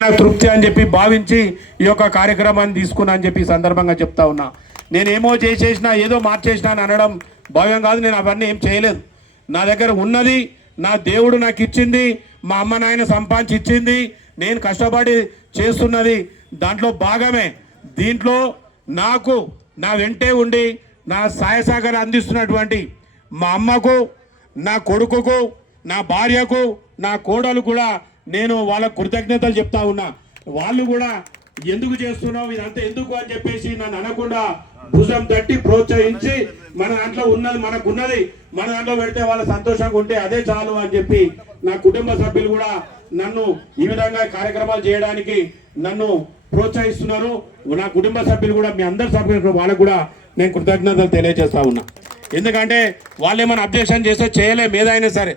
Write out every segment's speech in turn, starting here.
తృప్తి అని చెప్పి భావించి ఈ యొక్క కార్యక్రమాన్ని తీసుకున్నా అని చెప్పి సందర్భంగా చెప్తా ఉన్నా. నేనేమో చేసేసినా ఏదో మార్చేసినా అని అనడం భావ్యం కాదు. నేను అవన్నీ ఏం చేయలేదు. నా దగ్గర ఉన్నది నా దేవుడు నాకు ఇచ్చింది, మా అమ్మ నాయన సంపాదించి ఇచ్చింది, నేను కష్టపడి చేస్తున్నది దాంట్లో భాగమే. దీంట్లో నాకు నా వెంటే ఉండి నా సహాయ సహకారం అందిస్తున్నటువంటి మా అమ్మకు, నా కొడుకుకు, నా భార్యకు, నా కోడలు కూడా నేను వాళ్ళకు కృతజ్ఞతలు చెప్తా ఉన్నా. వాళ్ళు కూడా ఎందుకు చేస్తున్నావు ఇదంతా ఎందుకు అని చెప్పేసి నన్ను అనకుండా భుజం తట్టి ప్రోత్సహించి మన దాంట్లో ఉన్నది మనకున్నది మన దాంట్లో పెడితే వాళ్ళ సంతోషంగా ఉంటే అదే చాలు అని చెప్పి నా కుటుంబ సభ్యులు కూడా నన్ను ఈ విధంగా కార్యక్రమాలు చేయడానికి నన్ను ప్రోత్సహిస్తున్నారు. నా కుటుంబ సభ్యులు కూడా మీ అందరి సభ్యులు వాళ్ళకు కూడా నేను కృతజ్ఞతలు తెలియజేస్తా ఉన్నా. ఎందుకంటే వాళ్ళు ఏమైనా అబ్జెక్షన్ చేస్తే చేయలేం, ఏదైనా సరే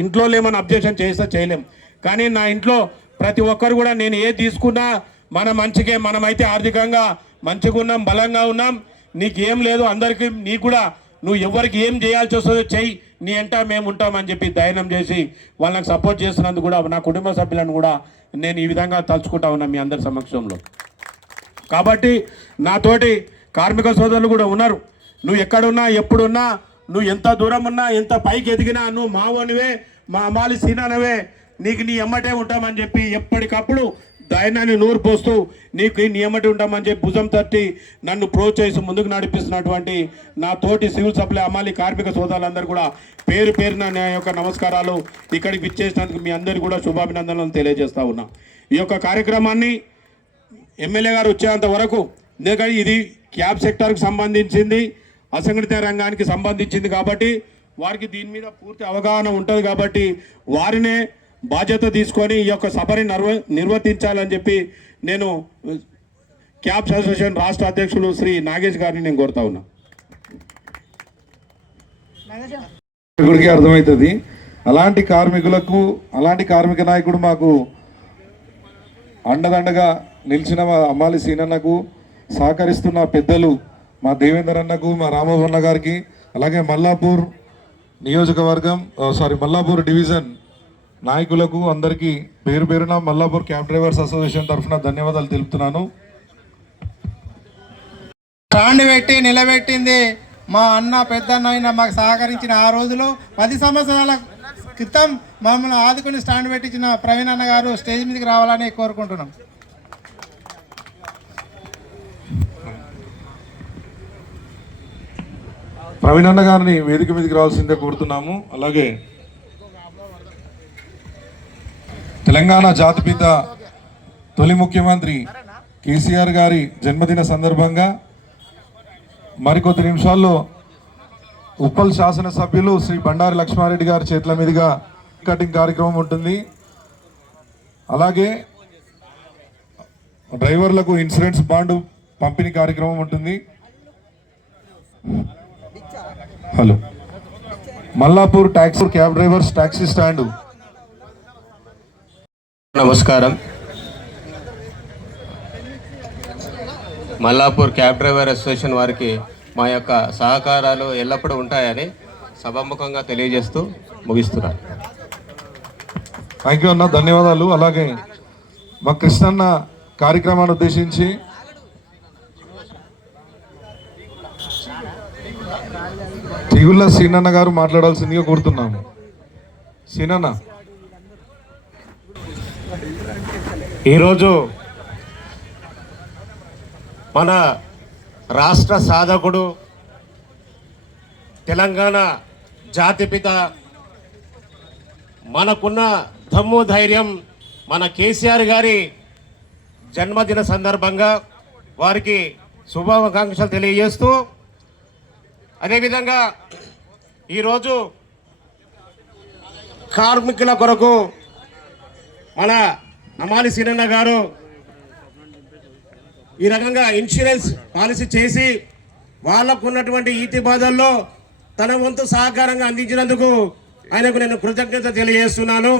ఇంట్లో ఏమైనా అబ్జెక్షన్ చేస్తే చేయలేం. కానీ నా ఇంట్లో ప్రతి ఒక్కరు కూడా నేను ఏది తీసుకున్నా మన మంచికే, మనమైతే ఆర్థికంగా మంచిగా ఉన్నాం, బలంగా ఉన్నాం, నీకేం లేదు, అందరికీ నీకు కూడా నువ్వు ఎవరికి ఏం చేయాల్సి వస్తుందో చెయ్యి, నీ ఎంట మేము ఉంటామని చెప్పి ధైర్యం చేసి వాళ్ళకి సపోర్ట్ చేస్తున్నందుకు కూడా నా కుటుంబ సభ్యులను కూడా నేను ఈ విధంగా తలుచుకుంటా ఉన్నా మీ అందరి సమక్షంలో. కాబట్టి నాతోటి కార్మిక సోదరులు కూడా ఉన్నారు. నువ్వు ఎక్కడున్నా ఎప్పుడున్నా నువ్వు ఎంత దూరం ఉన్నా ఎంత పైకి ఎదిగినా నువ్వు మావోనివే, మా అమ్మాలి సీనానవే, నీకు నీ ఎమ్మటే ఉంటామని చెప్పి ఎప్పటికప్పుడు ధైర్యాన్ని నూరు పోస్తూ నీకు నీ ఎమ్మటి ఉంటామని చెప్పి భుజం తట్టి నన్ను ప్రోత్సహిస్తూ ముందుకు నడిపిస్తున్నటువంటి నా తోటి సివిల్ సప్లై అమ్మాలి కార్మిక సోదరులందరూ కూడా పేరు పేరున నా యొక్క నమస్కారాలు. ఇక్కడికి విచ్చేసినందుకు మీ అందరికీ కూడా శుభాభినందనలు తెలియజేస్తా ఉన్నా. ఈ యొక్క కార్యక్రమాన్ని ఎమ్మెల్యే గారు వచ్చేంత వరకు, ఎందుకంటే ఇది క్యాబ్ సెక్టార్కి సంబంధించింది, అసంఘటిత రంగానికి సంబంధించింది కాబట్టి వారికి దీని మీద పూర్తి అవగాహన ఉంటుంది. కాబట్టి వారినే బాధ్యత తీసుకొని ఈ యొక్క సభని నిర్వర్తించాలని చెప్పి నేను క్యాబ్స్ అసోసియేషన్ రాష్ట్ర అధ్యక్షులు శ్రీ నాగేష్ గారిని నేను కోరుతా ఉన్నా. గుడికి అర్థమవుతుంది. అలాంటి కార్మికులకు, అలాంటి కార్మిక నాయకుడు మాకు అండదండగా నిలిచిన మా అమ్మాలి సీనన్నకు, సహకరిస్తున్న పెద్దలు మా దేవేందర్ అన్నకు, మా రామవన్న గారికి, అలాగే మల్లాపూర్ నియోజకవర్గం మల్లాపూర్ డివిజన్ నాయకులకు అందరికీ పేరు పేరున మల్లాపూర్ క్యాబ్ డ్రైవర్స్ అసోసియేషన్ తరఫున ధన్యవాదాలు తెలుపుతున్నాను. స్టాండ్ పెట్టి నిలబెట్టింది మా అన్న పెద్దన్న అయినా మాకు సహకరించిన ఆ రోజులో 10 సంవత్సరాల క్రితం మమ్మల్ని ఆదుకుని స్టాండ్ పెట్టించిన ప్రవీణ్ అన్న గారు స్టేజ్ మీదకి రావాలని కోరుకుంటున్నాం. ప్రవీణ్ అన్న గారిని వేదిక మీదకి రావాల్సిందే కోరుతున్నాము. అలాగే తెలంగాణ జాతిపిత తొలి ముఖ్యమంత్రి కేసీఆర్ గారి జన్మదిన సందర్భంగా మరికొద్ది నిమిషాల్లో ఉప్పల్ శాసనసభ్యులు శ్రీ బండారి లక్ష్మారెడ్డి గారి చేతుల మీదుగా కటింగ్ కార్యక్రమం ఉంటుంది. అలాగే డ్రైవర్లకు ఇన్సూరెన్స్ బాండ్ పంపిణీ కార్యక్రమం ఉంటుంది. Hello, Mallapur taxi cab drivers taxi stand. నమస్కారం. మల్లాపూర్ క్యాబ్ డ్రైవర్ అసోసియేషన్ వారికి మా యొక్క సహకారాలు ఎల్లప్పుడూ ఉంటాయని సభాముఖంగా తెలియజేస్తూ ముగిస్తున్నారు. థ్యాంక్ యూ అన్న, ధన్యవాదాలు. అలాగే మా కృష్ణన్న కార్యక్రమాన్ని ఉద్దేశించి తిగుళ్ళ సీనన్న గారు మాట్లాడాల్సిందిగా కోరుతున్నాము. సీనన్న, ఈరోజు మన రాష్ట్ర సాధకుడు, తెలంగాణ జాతిపిత, మనకున్న దమ్ము ధైర్యం మన కేసీఆర్ గారి జన్మదిన సందర్భంగా వారికి శుభాకాంక్షలు తెలియజేస్తూ, అదేవిధంగా ఈరోజు కార్మికుల కొరకు మన అమ్మాలి సీనన్న గారు ఈ రకంగా ఇన్సూరెన్స్ పాలసీ చేసి వాళ్ళకు ఉన్నటువంటి ఈతి బాధల్లో తన వంతు సహకారంగా అందించినందుకు ఆయనకు నేను కృతజ్ఞత తెలియజేస్తున్నాను.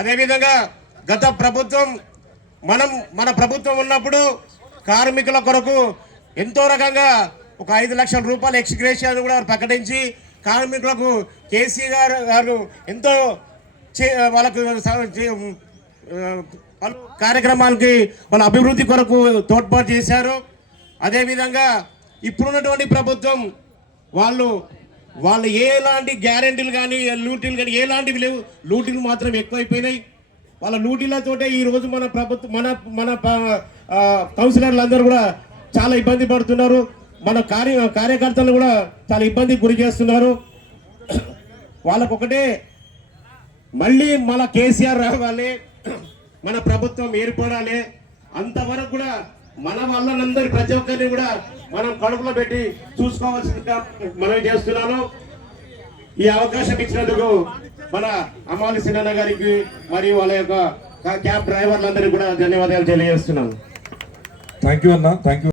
అదేవిధంగా గత ప్రభుత్వం మన ప్రభుత్వం ఉన్నప్పుడు కార్మికుల కొరకు ఎంతో రకంగా ఒక 5 లక్షల రూపాయల ఎక్స్గ్రేషియా కూడా ప్రకటించి కార్మికులకు కేసీఆర్ గారు ఎంతో వాళ్ళకు పలు కార్యక్రమాలకి వాళ్ళ అభివృద్ధి కొరకు తోడ్పాటు చేశారు. అదేవిధంగా ఇప్పుడున్నటువంటి ప్రభుత్వం వాళ్ళు ఎలాంటి గ్యారెంటీలు కానీ లూటీలు కానీ ఎలాంటివి లేవు. లూటీలు మాత్రం ఎక్కువైపోయినాయి. వాళ్ళ లూటీలతోటే ఈరోజు మన ప్రభుత్వం మన కౌన్సిలర్లు అందరూ కూడా చాలా ఇబ్బంది పడుతున్నారు. మన కార్యకర్తలు కూడా చాలా ఇబ్బందికి గురి చేస్తున్నారు. వాళ్ళకొకటే మళ్ళీ మన కేసీఆర్ రావాలి, మన ప్రభుత్వం ఏర్పడాలి. అంతవరకు కూడా మన వాళ్ళందరి ప్రతి ఒక్కరిని కూడా మనం కడుపులో పెట్టి చూసుకోవాల్సిందిగా మనవి చేస్తున్నాను. ఈ అవకాశం ఇచ్చినందుకు మన అమ్మాలి సినన్న గారికి మరియు వాళ్ళ యొక్క క్యాబ్ డ్రైవర్లందరికీ కూడా ధన్యవాదాలు తెలియజేస్తున్నాను. థ్యాంక్ యూ అన్న, థ్యాంక్ యూ.